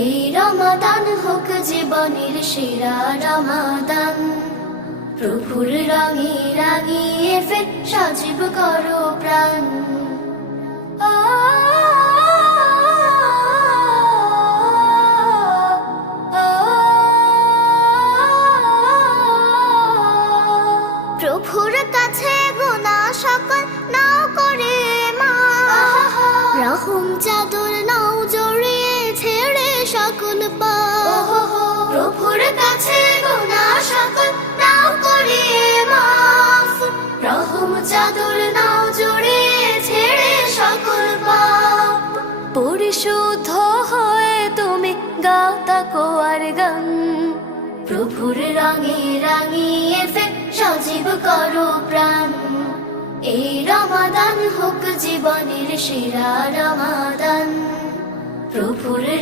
এই রমাদান হোক জীবনের সেরা রমাদান। প্রভুর রঙে রাঙিয়ে ফের সজীব করো প্রাণ। প্রভুর কাছে গুনাহ সকল নাও করে মাফ, রহম চাদর নাও জড়িয়ে ছেড়ে সকল পাপ। প্রভুর কাছে গুনাহ সকল নাও করে মাফ, রহম চাদর নাও জড়িয়ে ছেড়ে সকল পাপ। পরিশুদ্ধ হয়ে তুমি গাও তাকওয়ার গান। প্রভুর রঙে রাঙিয়ে ফের সজীব করো প্রাণ। এই রমাদান হোক জীবনের সেরা রমাদান। প্রভুর